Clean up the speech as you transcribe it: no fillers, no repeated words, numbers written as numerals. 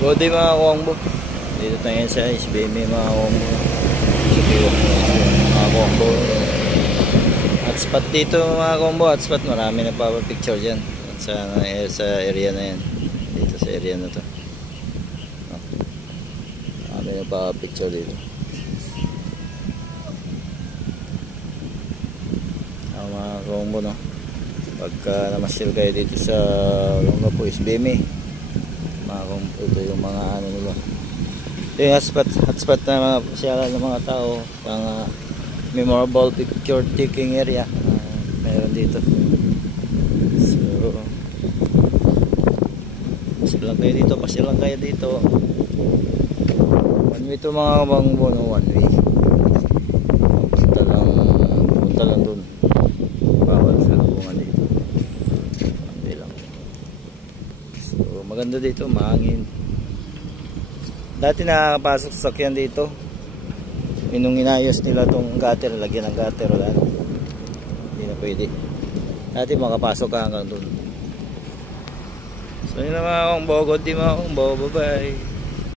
Good day mga kongbo. Dito tayo sa SBM mga kongbo. Mga kongbo. Hotspot dito mga kongbo. Hotspot, marami nagpapapicture dyan. Sa area na yan. Dito sa area na to. Marami nagpapapicture dito. Mga kongbo, no? Pagka namasyal kayo dito sa Longapo SBM, ito yung mga ano nila. Ito yung hotspot na mga pasyalan ng mga tao, mga memorable picture taking area. Meron dito. So pasyalan kayo dito. One way to mga kabangbo, no? One way. Punta lang dun. Bawal sa lubungan dito. Hindi lang. So maganda dito, mahangin. Dati nakakapasok sa sakyan dito. Nung inayos nila tong gutter, lagyan ng gutter, wala na. Hindi na pwede. Dati makapasok ka hanggang dun. So yun na mga kong bogod, di mga kong bye bye.